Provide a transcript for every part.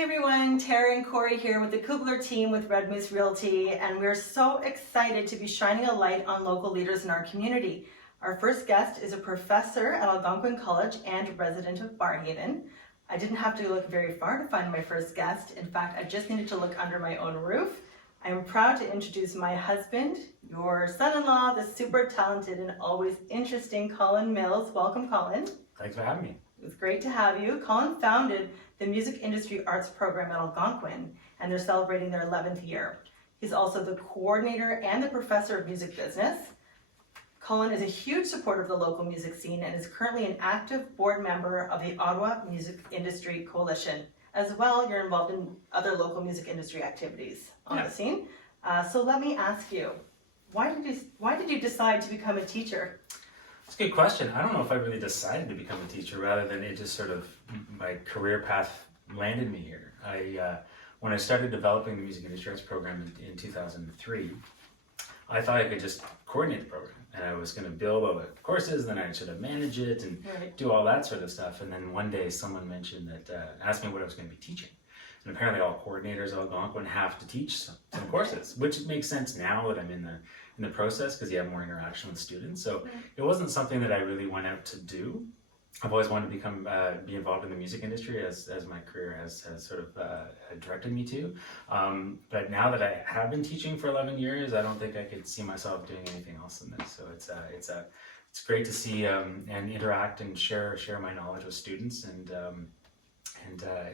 Hey everyone, Tara and Corey here with the Kugler Team with Red Moose Realty, and we're so excited to be shining a light on local leaders in our community. Our first guest is a professor at Algonquin College and resident of Barrhaven. I didn't have to look very far to find my first guest. In fact, I just needed to look under my own roof. I am proud to introduce my husband, your son-in-law, the super talented and always interesting Colin Mills. Welcome, Colin. Thanks for having me. It was great to have you. Colin founded the Music Industry Arts program at Algonquin, and they're celebrating their 11th year. He's also the coordinator and the professor of music business. Colin is a huge supporter of the local music scene and is currently an active board member of the Ottawa Music Industry Coalition. As well, you're involved in other local music industry activities on the scene. So let me ask you, why did you decide to become a teacher? It's a good question. I don't know if I really decided to become a teacher rather than it just sort of, my career path landed me here. When I started developing the Music Industry Arts program in 2003, I thought I could just coordinate the program. And I was going to build all the courses, then I'd sort of manage it and do all that sort of stuff. And then one day someone mentioned that, asked me what I was going to be teaching. And apparently all coordinators at Algonquin have to teach some courses, which makes sense now that I'm in the process because you have more interaction with students. So it wasn't something that I really went out to do. I've always wanted to be involved in the music industry as my career has sort of directed me to. But now that I have been teaching for 11 years, I don't think I could see myself doing anything else than this. So it's great to see and interact and share my knowledge with students, and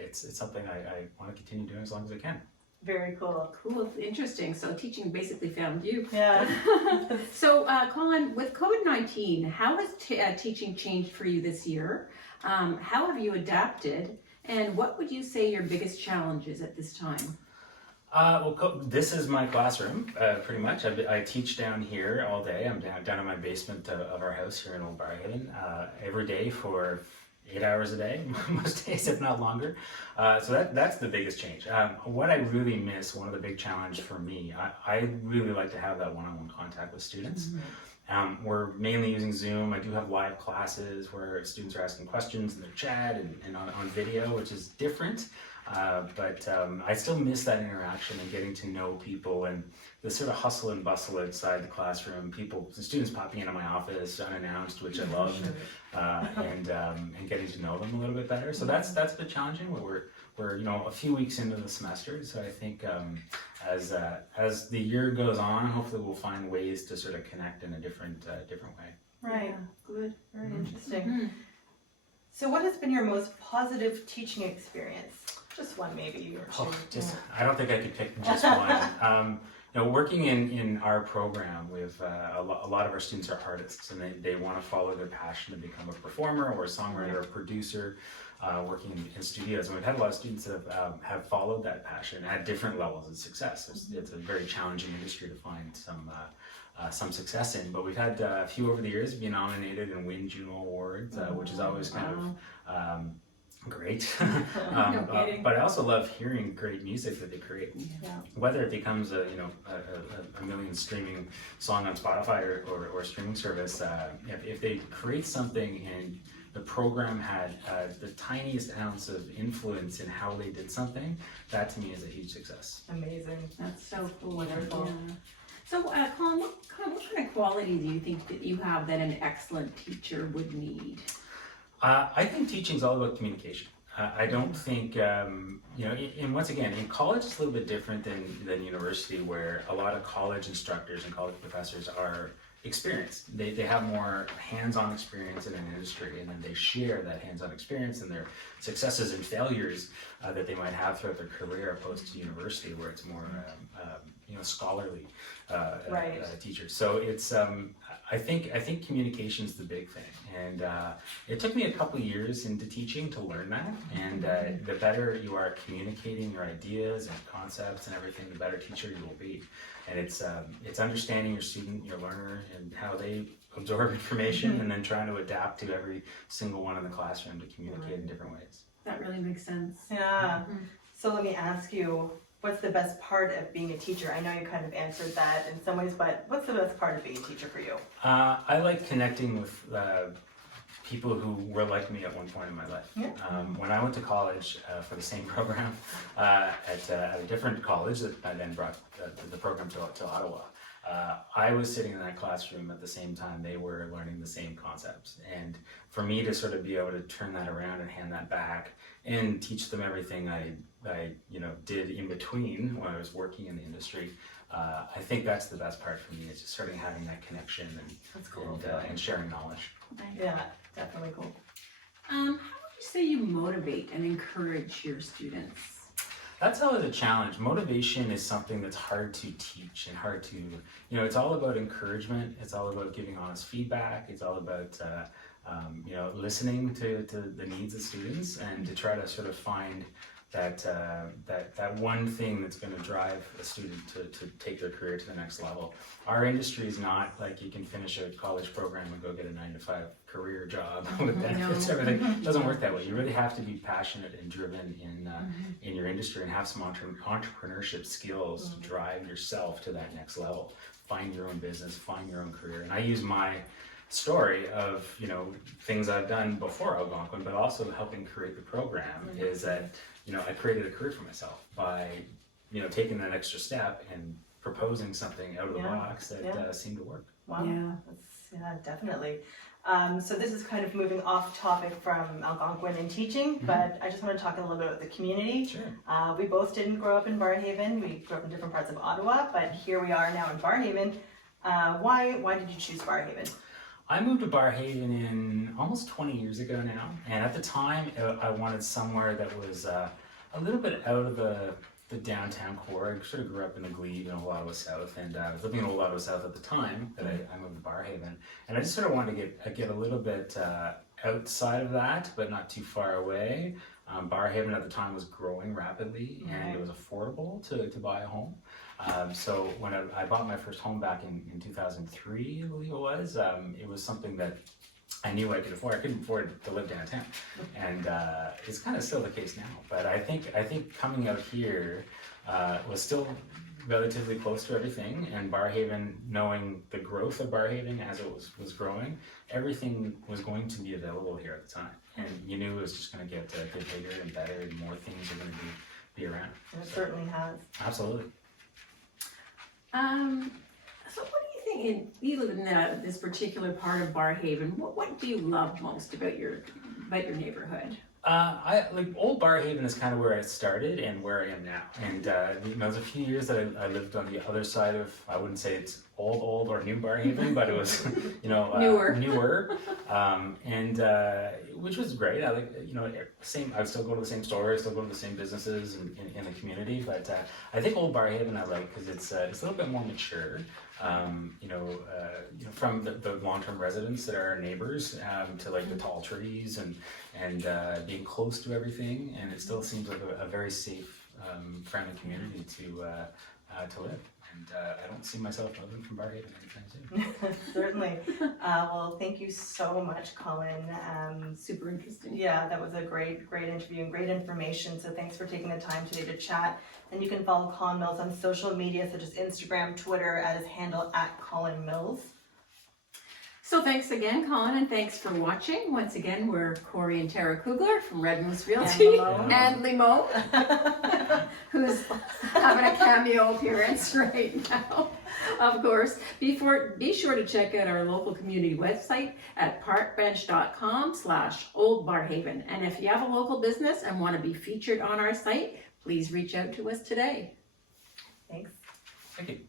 it's something I want to continue doing as long as I can. Very cool. Cool, interesting. So teaching basically found you. Yeah. So Colin, with COVID-19, how has teaching changed for you this year? How have you adapted? And what would you say your biggest challenge is at this time? This is my classroom, pretty much. I teach down here all day. I'm down in my basement of our house here in Old Barrhaven every day for 8 hours a day, most days, if not longer. So that's the biggest change. What I really miss, one of the big challenges for me, I really like to have that one-on-one contact with students. We're mainly using Zoom. I do have live classes where students are asking questions in their chat and on video, which is different. But I still miss that interaction and getting to know people and the sort of hustle and bustle outside the classroom. The students popping into my office unannounced, which I loved, and getting to know them a little bit better. So that's a bit challenging. We're a few weeks into the semester, so I think as the year goes on, hopefully we'll find ways to sort of connect in a different way. Right. Yeah, good. Very interesting. So what has been your most positive teaching experience? Just one, maybe, or two. I don't think I could pick just one. Working in our program, with a lot of our students are artists, and they want to follow their passion to become a performer or a songwriter or a producer, working in studios. And we've had a lot of students that have followed that passion at different levels of success. It's a very challenging industry to find some success in, but we've had a few over the years be nominated and win Juno Awards, which is always kind of great. But I also love hearing great music that they create. Whether it becomes a million streaming song on Spotify or streaming service, if they create something and the program had the tiniest ounce of influence in how they did something, that to me is a huge success. Amazing. That's so cool. Wonderful. Yeah. So Colin, what kind of quality do you think that you have that an excellent teacher would need? I think teaching is all about communication. I don't think, and once again, in college it's a little bit different than university, where a lot of college instructors and college professors are experienced. They have more hands-on experience in an industry, and then they share that hands-on experience and their successes and failures that they might have throughout their career, opposed to university, where it's more scholarly teachers. So it's I think communication is the big thing, and it took me a couple years into teaching to learn that. And the better you are communicating your ideas and concepts and everything, the better teacher you will be. And it's understanding your student, your learner, and how they absorb information, and then trying to adapt to every single one in the classroom to communicate in different ways. That really makes sense. Yeah. So let me ask you, what's the best part of being a teacher? I know you kind of answered that in some ways, but what's the best part of being a teacher for you? I like connecting with people who were like me at one point in my life. Yeah. When I went to college for the same program at a different college that I then brought the program to Ottawa, I was sitting in that classroom at the same time they were learning the same concepts. And for me to sort of be able to turn that around and hand that back and teach them everything I did in between when I was working in the industry, I think that's the best part for me, is just starting having that connection That's cool. and sharing knowledge. Yeah, definitely cool. How would you say you motivate and encourage your students? That's always a challenge. Motivation is something that's hard to teach and hard to, it's all about encouragement. It's all about giving honest feedback. It's all about, listening to the needs of students and to try to sort of find that one thing that's going to drive a student to take their career to the next level. Our industry is not like you can finish a college program and go get a 9-to-5 career job with benefits, everything. It doesn't work that way. You really have to be passionate and driven in your industry and have some entrepreneurship skills to drive yourself to that next level. Find your own business, find your own career. And I use my story of things I've done before Algonquin, but also helping create the program, is that I created a career for myself by taking that extra step and proposing something out of the box that seemed to work. Wow. Yeah. Definitely. So this is kind of moving off topic from Algonquin and teaching, but I just want to talk a little bit about the community. Sure. We both didn't grow up in Barrhaven. We grew up in different parts of Ottawa, but here we are now in Barrhaven. Why did you choose Barrhaven? I moved to Barrhaven in almost 20 years ago now, and at the time I wanted somewhere that was a little bit out of the downtown core. I sort of grew up in the glebe in Old Ottawa South, and I was living in Old Ottawa South at the time that I moved to Barrhaven, and I just sort of wanted to get a little bit outside of that, but not too far away. Barrhaven at the time was growing rapidly, and it was affordable to buy a home. So when I bought my first home back in 2003, I believe it was something that I knew I could afford. I couldn't afford to live downtown, and it's kind of still the case now. But I think coming out here was still relatively close to everything, and Barrhaven, knowing the growth of Barrhaven as it was growing, everything was going to be available here at the time, and you knew it was just going to get bigger and better, and more things are going to be around. And it certainly has. Absolutely. So what do you think, you live in this particular part of Barrhaven, what do you love most about your neighborhood? Old Barrhaven is kind of where I started and where I am now. And there's a few years that I lived on the other side of, I wouldn't say it's old or new Barrhaven, but it was, newer. Which was great. I I still go to the same stores, still go to the same businesses in the community. But I think Old Barrhaven I like because it's a little bit more mature. From the long-term residents that are our neighbors to like the tall trees and being close to everything, and it still seems like a very safe, friendly community to live. And I don't see myself moving from Barrhaven anytime soon. Certainly. Well, thank you so much, Colin. Super interesting. Yeah, that was a great interview and great information. So thanks for taking the time today to chat. And you can follow Colin Mills on social media such as Instagram, Twitter at his handle @Colin Mills. So thanks again, Colin, and thanks for watching. Once again, we're Corey and Tara Kugler from Red Moose Realty and Limo, who's having a cameo appearance right now. Of course, be sure to check out our local community website at parkbench.com/Old Barrhaven. And if you have a local business and want to be featured on our site, please reach out to us today. Thanks. Thank you.